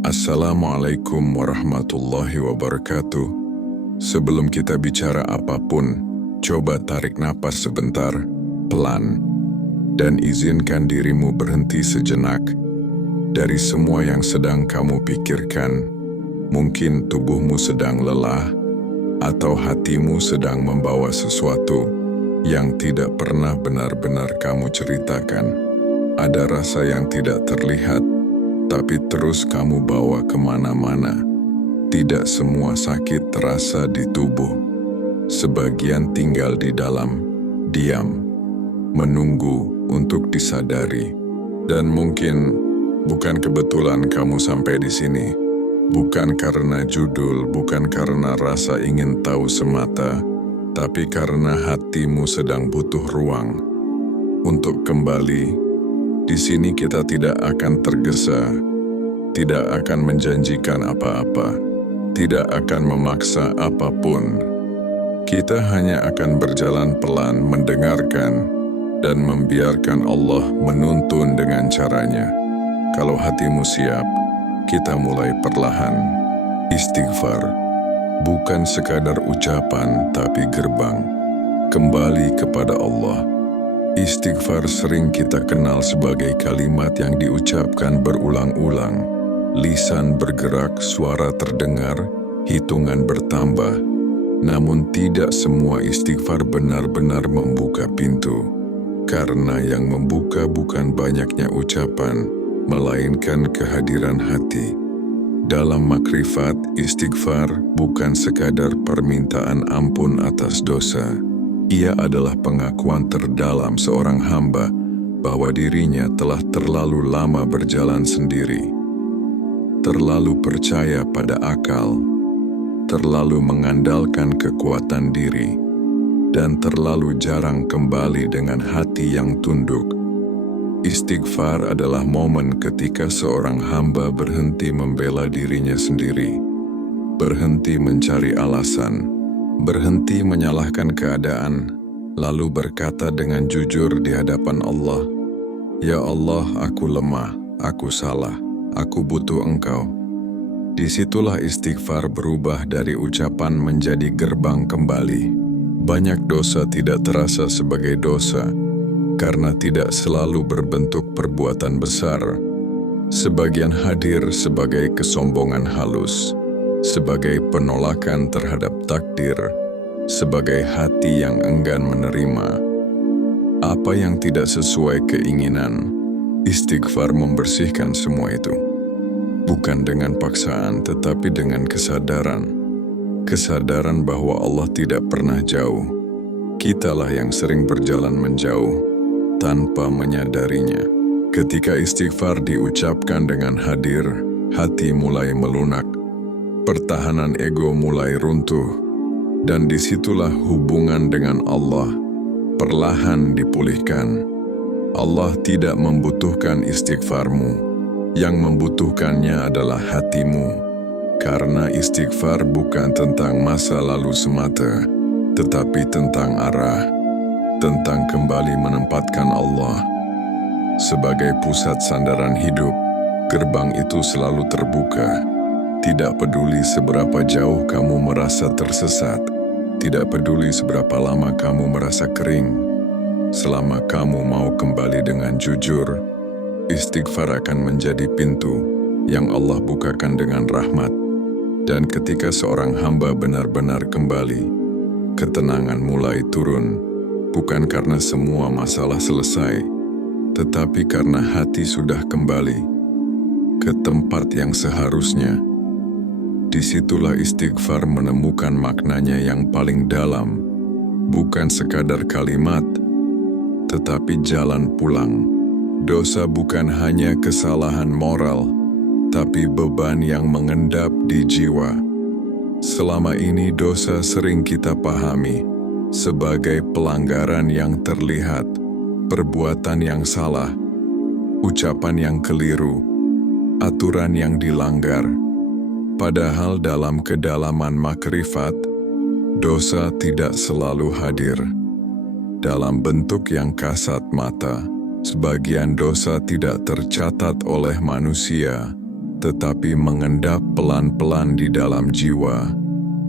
Assalamualaikum warahmatullahi wabarakatuh. Sebelum kita bicara apapun, coba tarik napas sebentar, pelan, dan izinkan dirimu berhenti sejenak. Dari semua yang sedang kamu pikirkan, mungkin tubuhmu sedang lelah, atau hatimu sedang membawa sesuatu yang tidak pernah benar-benar kamu ceritakan. Ada rasa yang tidak terlihat, tapi terus kamu bawa kemana-mana. Tidak semua sakit terasa di tubuh. Sebagian tinggal di dalam, diam, menunggu untuk disadari. Dan mungkin bukan kebetulan kamu sampai di sini. Bukan karena judul, bukan karena rasa ingin tahu semata, tapi karena hatimu sedang butuh ruang untuk kembali. Di sini kita tidak akan tergesa, tidak akan menjanjikan apa-apa, tidak akan memaksa apapun. Kita hanya akan berjalan pelan, mendengarkan, dan membiarkan Allah menuntun dengan caranya. Kalau hatimu siap, kita mulai perlahan. Istighfar, bukan sekadar ucapan, tapi gerbang kembali kepada Allah. Istighfar sering kita kenal sebagai kalimat yang diucapkan berulang-ulang. Lisan bergerak, suara terdengar, hitungan bertambah. Namun tidak semua istighfar benar-benar membuka pintu. Karena yang membuka bukan banyaknya ucapan, melainkan kehadiran hati. Dalam makrifat, istighfar bukan sekadar permintaan ampun atas dosa. Ia adalah pengakuan terdalam seorang hamba bahwa dirinya telah terlalu lama berjalan sendiri, terlalu percaya pada akal, terlalu mengandalkan kekuatan diri, dan terlalu jarang kembali dengan hati yang tunduk. Istighfar adalah momen ketika seorang hamba berhenti membela dirinya sendiri, berhenti mencari alasan, berhenti menyalahkan keadaan, lalu berkata dengan jujur di hadapan Allah, "Ya Allah, aku lemah, aku salah, aku butuh Engkau." Disitulah istighfar berubah dari ucapan menjadi gerbang kembali. Banyak dosa tidak terasa sebagai dosa, karena tidak selalu berbentuk perbuatan besar. Sebagian hadir sebagai kesombongan halus, sebagai penolakan terhadap takdir, sebagai hati yang enggan menerima apa yang tidak sesuai keinginan. Istighfar membersihkan semua itu, bukan dengan paksaan tetapi dengan kesadaran. Kesadaran bahwa Allah tidak pernah jauh. Kitalah yang sering berjalan menjauh tanpa menyadarinya. Ketika istighfar diucapkan dengan hadir, hati mulai melunak. Pertahanan ego mulai runtuh, dan disitulah hubungan dengan Allah perlahan dipulihkan. Allah tidak membutuhkan istighfarmu, yang membutuhkannya adalah hatimu. Karena istighfar bukan tentang masa lalu semata, tetapi tentang arah, tentang kembali menempatkan Allah sebagai pusat sandaran hidup. Gerbang itu selalu terbuka. Tidak peduli seberapa jauh kamu merasa tersesat, tidak peduli seberapa lama kamu merasa kering. Selama kamu mau kembali dengan jujur, istighfar akan menjadi pintu yang Allah bukakan dengan rahmat. Dan ketika seorang hamba benar-benar kembali, ketenangan mulai turun, bukan karena semua masalah selesai, tetapi karena hati sudah kembali ke tempat yang seharusnya. Disitulah istighfar menemukan maknanya yang paling dalam, bukan sekadar kalimat, tetapi jalan pulang. Dosa bukan hanya kesalahan moral, tapi beban yang mengendap di jiwa. Selama ini dosa sering kita pahami sebagai pelanggaran yang terlihat, perbuatan yang salah, ucapan yang keliru, aturan yang dilanggar. Padahal dalam kedalaman makrifat, dosa tidak selalu hadir dalam bentuk yang kasat mata. Sebagian dosa tidak tercatat oleh manusia, tetapi mengendap pelan-pelan di dalam jiwa.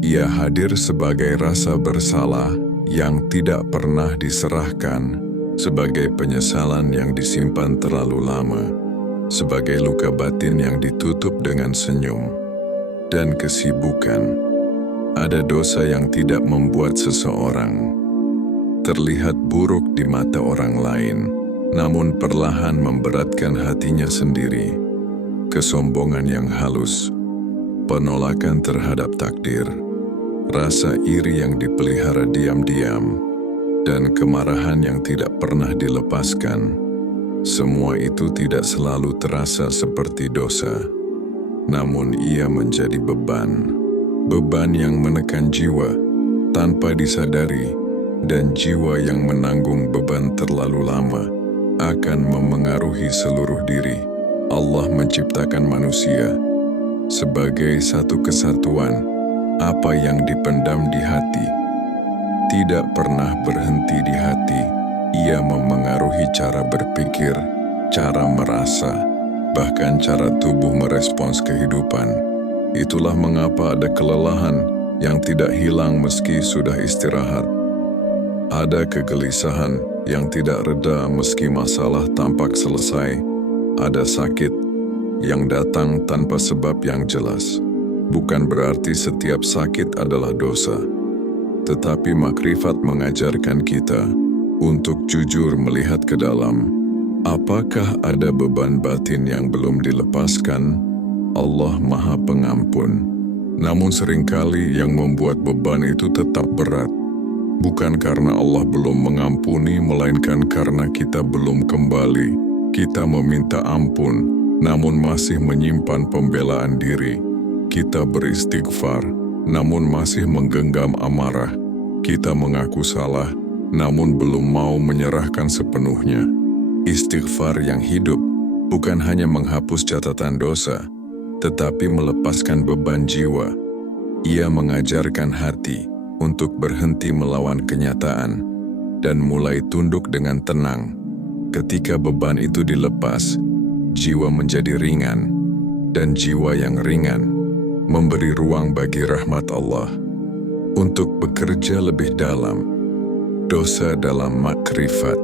Ia hadir sebagai rasa bersalah yang tidak pernah diserahkan, sebagai penyesalan yang disimpan terlalu lama, sebagai luka batin yang ditutup dengan senyum dan kesibukan. Ada dosa yang tidak membuat seseorang terlihat buruk di mata orang lain, namun perlahan memberatkan hatinya sendiri. Kesombongan yang halus, penolakan terhadap takdir, rasa iri yang dipelihara diam-diam, dan kemarahan yang tidak pernah dilepaskan. Semua itu tidak selalu terasa seperti dosa, namun ia menjadi beban. Beban yang menekan jiwa tanpa disadari, dan jiwa yang menanggung beban terlalu lama akan memengaruhi seluruh diri. Allah menciptakan manusia sebagai satu kesatuan. Apa yang dipendam di hati tidak pernah berhenti di hati. Ia memengaruhi cara berpikir, cara merasa, bahkan cara tubuh merespons kehidupan. Itulah mengapa ada kelelahan yang tidak hilang meski sudah istirahat. Ada kegelisahan yang tidak reda meski masalah tampak selesai. Ada sakit yang datang tanpa sebab yang jelas. Bukan berarti setiap sakit adalah dosa, tetapi makrifat mengajarkan kita untuk jujur melihat ke dalam. Apakah ada beban batin yang belum dilepaskan? Allah Maha Pengampun. Namun seringkali yang membuat beban itu tetap berat, bukan karena Allah belum mengampuni, melainkan karena kita belum kembali. Kita meminta ampun, namun masih menyimpan pembelaan diri. Kita beristighfar, namun masih menggenggam amarah. Kita mengaku salah, namun belum mau menyerahkan sepenuhnya. Istighfar yang hidup bukan hanya menghapus catatan dosa, tetapi melepaskan beban jiwa. Ia mengajarkan hati untuk berhenti melawan kenyataan dan mulai tunduk dengan tenang. Ketika beban itu dilepas, jiwa menjadi ringan, dan jiwa yang ringan memberi ruang bagi rahmat Allah untuk bekerja lebih dalam. Dosa dalam makrifat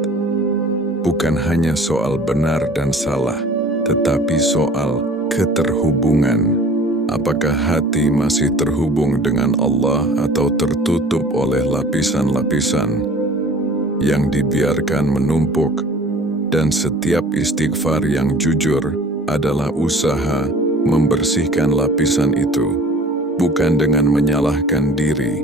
bukan hanya soal benar dan salah, tetapi soal keterhubungan. Apakah hati masih terhubung dengan Allah atau tertutup oleh lapisan-lapisan yang dibiarkan menumpuk? Dan setiap istighfar yang jujur adalah usaha membersihkan lapisan itu, bukan dengan menyalahkan diri,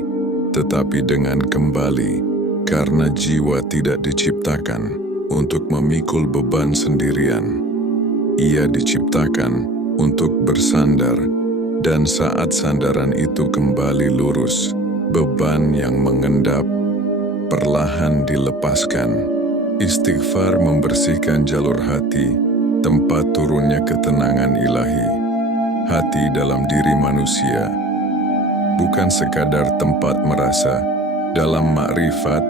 tetapi dengan kembali, karena jiwa tidak diciptakan untuk memikul beban sendirian. Ia diciptakan untuk bersandar, dan saat sandaran itu kembali lurus, beban yang mengendap perlahan dilepaskan. Istighfar membersihkan jalur hati, tempat turunnya ketenangan ilahi. Hati dalam diri manusia bukan sekadar tempat merasa. Dalam makrifat,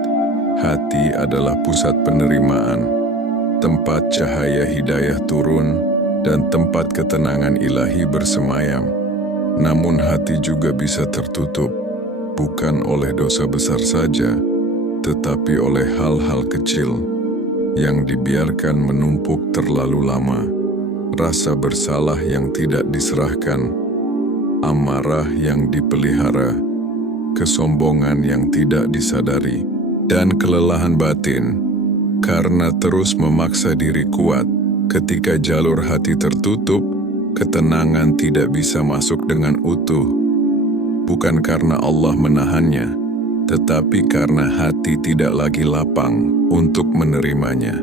hati adalah pusat penerimaan, tempat cahaya hidayah turun, dan tempat ketenangan ilahi bersemayam. Namun hati juga bisa tertutup, bukan oleh dosa besar saja, tetapi oleh hal-hal kecil yang dibiarkan menumpuk terlalu lama. Rasa bersalah yang tidak diserahkan, amarah yang dipelihara, kesombongan yang tidak disadari, dan kelelahan batin karena terus memaksa diri kuat. Ketika jalur hati tertutup, ketenangan tidak bisa masuk dengan utuh. Bukan karena Allah menahannya, tetapi karena hati tidak lagi lapang untuk menerimanya.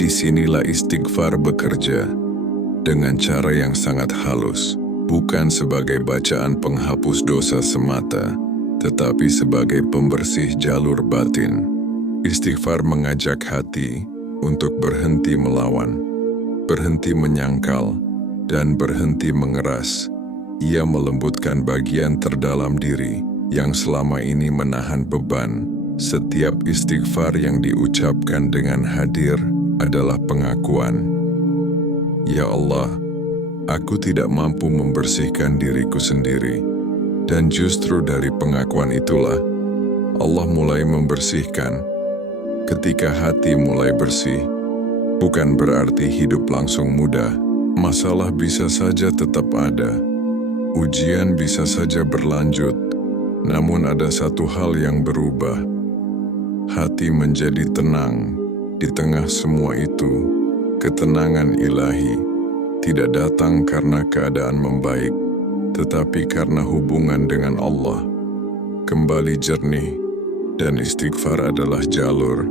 Disinilah istighfar bekerja dengan cara yang sangat halus, bukan sebagai bacaan penghapus dosa semata, tetapi sebagai pembersih jalur batin. Istighfar mengajak hati untuk berhenti melawan, berhenti menyangkal, dan berhenti mengeras. Ia melembutkan bagian terdalam diri yang selama ini menahan beban. Setiap istighfar yang diucapkan dengan hadir adalah pengakuan, "Ya Allah, Aku tidak mampu membersihkan diriku sendiri. Dan justru dari pengakuan itulah, Allah mulai membersihkan. Ketika hati mulai bersih, bukan berarti hidup langsung mudah. Masalah bisa saja tetap ada. Ujian bisa saja berlanjut. Namun ada satu hal yang berubah. Hati menjadi tenang. Di tengah semua itu, ketenangan ilahi tidak datang karena keadaan membaik, tetapi karena hubungan dengan Allah kembali jernih, dan istighfar adalah jalur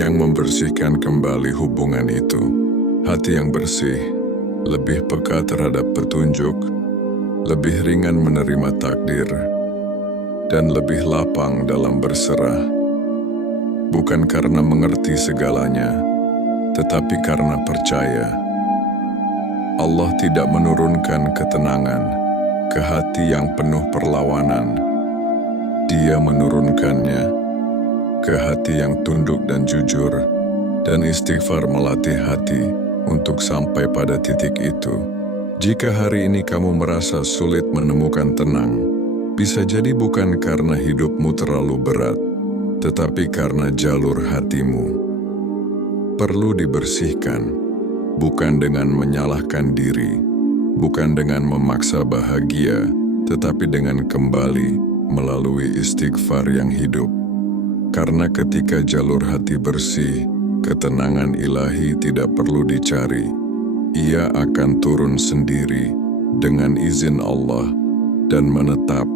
yang membersihkan kembali hubungan itu. Hati yang bersih lebih peka terhadap petunjuk, lebih ringan menerima takdir, dan lebih lapang dalam berserah. Bukan karena mengerti segalanya, tetapi karena percaya. Allah tidak menurunkan ketenangan ke hati yang penuh perlawanan. Dia menurunkannya ke hati yang tunduk dan jujur, dan istighfar melatih hati untuk sampai pada titik itu. Jika hari ini kamu merasa sulit menemukan tenang, bisa jadi bukan karena hidupmu terlalu berat, tetapi karena jalur hatimu perlu dibersihkan, bukan dengan menyalahkan diri, bukan dengan memaksa bahagia, tetapi dengan kembali melalui istighfar yang hidup. Karena ketika jalur hati bersih, ketenangan ilahi tidak perlu dicari. Ia akan turun sendiri dengan izin Allah dan menetap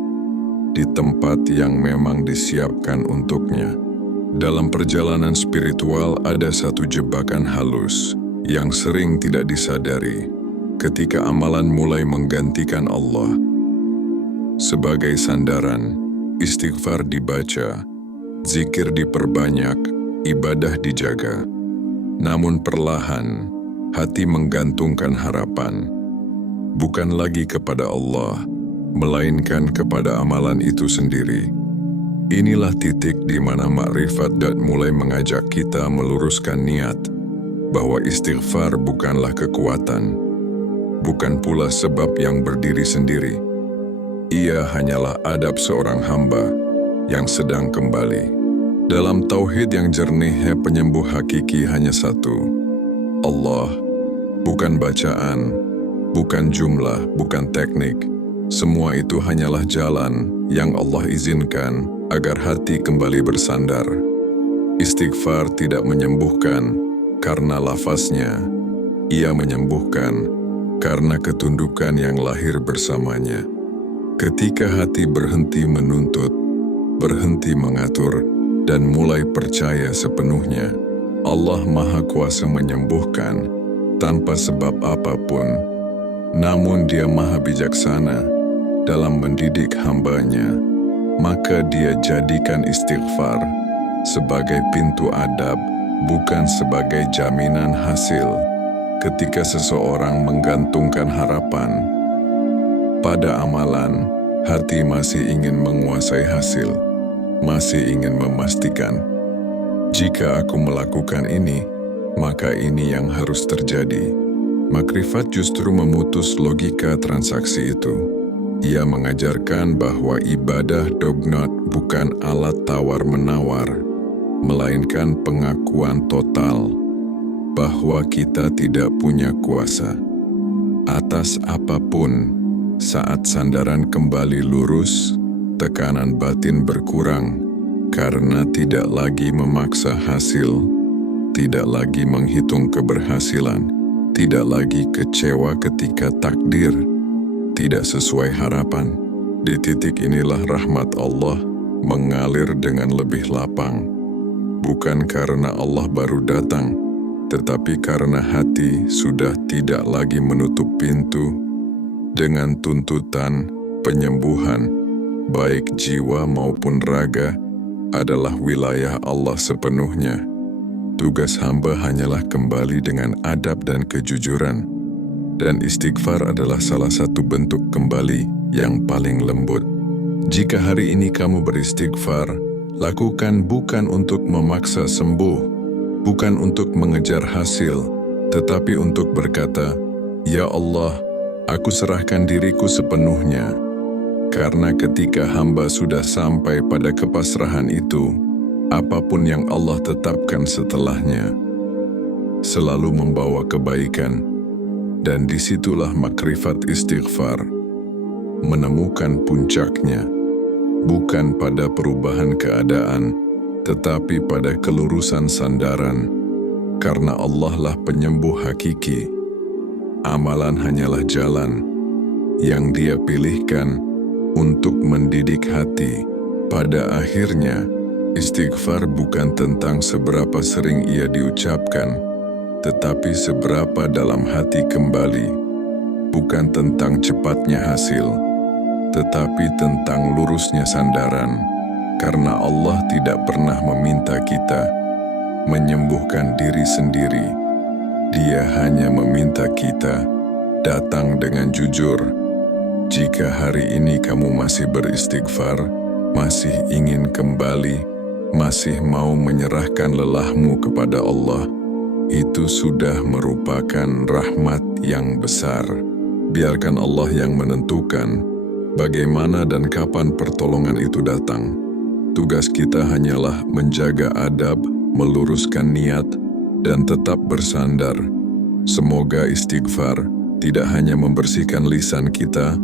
di tempat yang memang disiapkan untuknya. Dalam perjalanan spiritual ada satu jebakan halus yang sering tidak disadari ketika amalan mulai menggantikan Allah. Sebagai sandaran, istighfar dibaca, zikir diperbanyak, ibadah dijaga. Namun perlahan, hati menggantungkan harapan, bukan lagi kepada Allah, melainkan kepada amalan itu sendiri. Inilah titik di mana makrifat mulai mengajak kita meluruskan niat, bahwa istighfar bukanlah kekuatan, bukan pula sebab yang berdiri sendiri. Ia hanyalah adab seorang hamba yang sedang kembali. Dalam tauhid yang jernih, penyembuh hakiki hanya satu, Allah. Bukan bacaan, bukan jumlah, bukan teknik. Semua itu hanyalah jalan yang Allah izinkan agar hati kembali bersandar. Istighfar tidak menyembuhkan karena lafaznya. Ia menyembuhkan karena ketundukan yang lahir bersamanya. Ketika hati berhenti menuntut, berhenti mengatur, dan mulai percaya sepenuhnya, Allah Maha Kuasa menyembuhkan tanpa sebab apapun. Namun Dia Maha Bijaksana dalam mendidik hambanya, maka Dia jadikan istighfar sebagai pintu adab, bukan sebagai jaminan hasil. Ketika seseorang menggantungkan harapan pada amalan, hati masih ingin menguasai hasil, masih ingin memastikan, jika aku melakukan ini, maka ini yang harus terjadi. Makrifat justru memutus logika transaksi itu. Ia mengajarkan bahwa ibadah dognot bukan alat tawar-menawar, melainkan pengakuan total bahwa kita tidak punya kuasa atas apapun. Saat sandaran kembali lurus, tekanan batin berkurang karena tidak lagi memaksa hasil, tidak lagi menghitung keberhasilan, tidak lagi kecewa ketika takdir tidak sesuai harapan. Di titik inilah rahmat Allah mengalir dengan lebih lapang, bukan karena Allah baru datang, tetapi karena hati sudah tidak lagi menutup pintu dengan tuntutan penyembuhan, baik jiwa maupun raga, adalah wilayah Allah sepenuhnya. Tugas hamba hanyalah kembali dengan adab dan kejujuran, dan istighfar adalah salah satu bentuk kembali yang paling lembut. Jika hari ini kamu beristighfar, lakukan bukan untuk memaksa sembuh, bukan untuk mengejar hasil, tetapi untuk berkata, "Ya Allah, Aku serahkan diriku sepenuhnya, karena ketika hamba sudah sampai pada kepasrahan itu, apapun yang Allah tetapkan setelahnya selalu membawa kebaikan, dan disitulah makrifat istighfar menemukan puncaknya, bukan pada perubahan keadaan, tetapi pada kelurusan sandaran, karena Allah lah penyembuh hakiki. Amalan hanyalah jalan yang Dia pilihkan untuk mendidik hati. Pada akhirnya, istighfar bukan tentang seberapa sering ia diucapkan, tetapi seberapa dalam hati kembali. Bukan tentang cepatnya hasil, tetapi tentang lurusnya sandaran, karena Allah tidak pernah meminta kita menyembuhkan diri sendiri. Dia hanya meminta kita datang dengan jujur. Jika hari ini kamu masih beristighfar, masih ingin kembali, masih mau menyerahkan lelahmu kepada Allah, itu sudah merupakan rahmat yang besar. Biarkan Allah yang menentukan bagaimana dan kapan pertolongan itu datang. Tugas kita hanyalah menjaga adab, meluruskan niat, dan tetap bersandar. Semoga istighfar tidak hanya membersihkan lisan kita,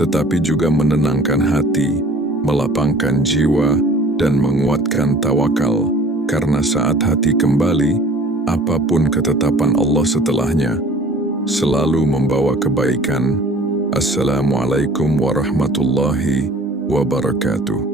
tetapi juga menenangkan hati, melapangkan jiwa, dan menguatkan tawakal. Karena saat hati kembali, apapun ketetapan Allah setelahnya selalu membawa kebaikan. Assalamualaikum warahmatullahi wabarakatuh.